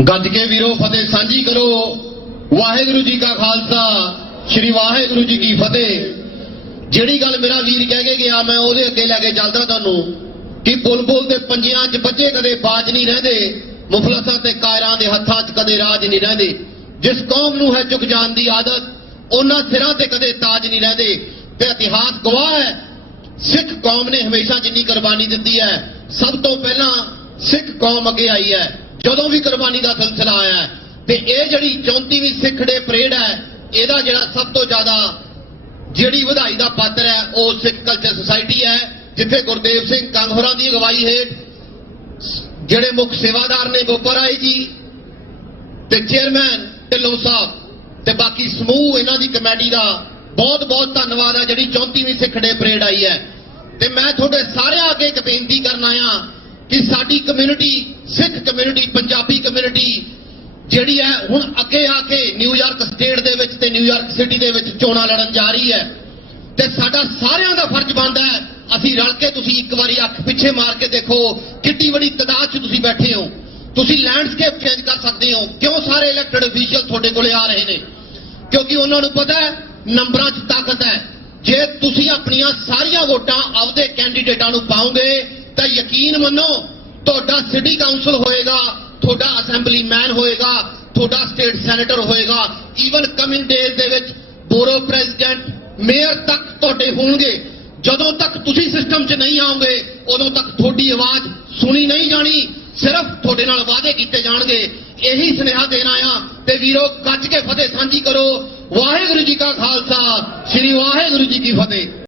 ਗੱਜ ਕੇ ਵੀਰੋ ਫਤਿਹ ਸਾਂਝੀ ਕਰੋ। ਵਾਹਿਗੁਰੂ ਜੀ ਕਾ ਖਾਲਸਾ श्री वाहिगुरू जी की फतेह। जिहड़ी गल मेरा वीर कह के गया मैं उहदे अगे लैके चलदा तुहानूं कि बुलबुल दे पंजियां च बच्चे कदे बाज नहीं रहिंदे, मुफलसां ते कायरां दे हत्थां च कदे राज नहीं रहिंदे। जिस कौम नूं है झुक जाण दी आदत उन्हां सिरां ते कदे ताज नहीं रहिंदे। ते इतिहास गवाह है सिख कौम ने हमेशा जिन्नी कुर्बानी दित्ती है सब तो पहला सिख कौम अगे आई है जदों भी कुर्बानी का सिलसिला आया है। ते इह जिहड़ी 34वीं सिख डे परेड है ਇਹਦਾ ਜਿਹੜਾ ਸਭ ਤੋਂ ਜ਼ਿਆਦਾ ਜਿਹੜੀ ਵਧਾਈ ਦਾ ਪਾਤਰ ਹੈ ਉਹ ਸਿੱਖ ਕਲਚਰ ਸੁਸਾਇਟੀ ਹੈ, ਜਿੱਥੇ ਗੁਰਦੇਵ ਸਿੰਘ ਕੰਗ ਹੋਰਾਂ ਦੀ ਅਗਵਾਈ ਹੇਠ ਜਿਹੜੇ ਮੁੱਖ ਸੇਵਾਦਾਰ ਨੇ ਗੋਪਾ ਰਾਏ ਜੀ ਤੇ ਚੇਅਰਮੈਨ ਢਿੱਲੋਂ ਸਾਹਿਬ ਤੇ ਬਾਕੀ ਸਮੂਹ ਇਹਨਾਂ ਦੀ ਕਮੇਟੀ ਦਾ ਬਹੁਤ ਬਹੁਤ ਧੰਨਵਾਦ ਹੈ ਜਿਹੜੀ 34ਵੀਂ ਸਿੱਖ ਡੇ ਪਰੇਡ ਆਈ ਹੈ। ਤੇ ਮੈਂ ਤੁਹਾਡੇ ਸਾਰਿਆਂ ਅੱਗੇ ਇੱਕ ਬੇਨਤੀ ਕਰਨ ਆਇਆ ਕਿ ਸਾਡੀ ਕਮਿਊਨਿਟੀ ਸਿੱਖ ਕਮਿਊਨਿਟੀ ਪੰਜਾਬੀ ਕਮਿਊਨਿਟੀ ਜਿਹੜੀ ਹੈ ਹੁਣ ਅੱਗੇ ਆ ਕੇ ਨਿਊਯਾਰਕ ਸਟੇਟ ਦੇ ਵਿੱਚ ਤੇ ਨਿਊਯਾਰਕ ਸਿਟੀ ਦੇ ਵਿੱਚ ਚੋਣਾਂ ਲੜਨ ਜਾ ਰਹੀ ਹੈ ਤੇ ਸਾਡਾ ਸਾਰਿਆਂ ਦਾ ਫਰਜ਼ ਬਣਦਾ ਹੈ ਅਸੀਂ ਰਲ ਕੇ ਤੁਸੀਂ ਇੱਕ ਵਾਰੀ ਅੱਖ ਪਿੱਛੇ ਮਾਰ ਕੇ ਦੇਖੋ ਕਿੰਨੀ ਵੱਡੀ ਤਾਦਾਦ 'ਚ ਤੁਸੀਂ ਬੈਠੇ ਹੋ। ਤੁਸੀਂ ਲੈਂਡਸਕੇਪ ਚੇਂਜ ਕਰ ਸਕਦੇ ਹੋ। ਕਿਉਂ ਸਾਰੇ ਇਲੈਕਟਡ ਅਫੀਸ਼ੀਅਲ ਤੁਹਾਡੇ ਕੋਲੇ ਆ ਰਹੇ ਨੇ? ਕਿਉਂਕਿ ਉਹਨਾਂ ਨੂੰ ਪਤਾ ਹੈ ਨੰਬਰਾਂ 'ਚ ਤਾਕਤ ਹੈ। ਜੇ ਤੁਸੀਂ ਆਪਣੀਆਂ ਸਾਰੀਆਂ ਵੋਟਾਂ ਆਪਦੇ ਕੈਂਡੀਡੇਟਾਂ ਨੂੰ ਪਾਓਗੇ ਤਾਂ ਯਕੀਨ ਮੰਨੋ ਤੁਹਾਡਾ ਸਿਟੀ ਕਾਉਂਸਲ ਹੋਏਗਾ, ਤੁਹਾਡਾ ਅਸੈਂਬਲੀ ਮੈਨ ਹੋਏਗਾ, ਤੁਹਾਡਾ ਸਟੇਟ ਸੈਨੇਟਰ ਹੋਏਗਾ, ਈਵਨ ਕਮਿੰਗ ਡੇਜ਼ ਦੇ ਵਿੱਚ ਬੋਰੋ ਪ੍ਰੈਜ਼ੀਡੈਂਟ ਮੇਅਰ ਤੱਕ ਤੁਹਾਡੇ ਹੋਣਗੇ। ਜਦੋਂ ਤੱਕ ਤੁਸੀਂ ਸਿਸਟਮ 'ਚ ਨਹੀਂ ਆਓਗੇ ਉਦੋਂ ਤੱਕ ਤੁਹਾਡੀ ਆਵਾਜ਼ ਸੁਣੀ ਨਹੀਂ ਜਾਣੀ, ਸਿਰਫ ਤੁਹਾਡੇ ਨਾਲ ਵਾਅਦੇ ਕੀਤੇ ਜਾਣਗੇ। ਇਹੀ ਸੁਨੇਹਾ ਦੇਣ ਆਇਆ ਤੇ ਵੀਰੋ ਗੱਜ ਕੇ ਫਤਿਹ ਸਾਂਝੀ ਕਰੋ। ਵਾਹਿਗੁਰੂ ਜੀ ਕਾ ਖਾਲਸਾ, ਸ੍ਰੀ ਵਾਹਿਗੁਰੂ ਜੀ ਕੀ ਫਤਿਹ।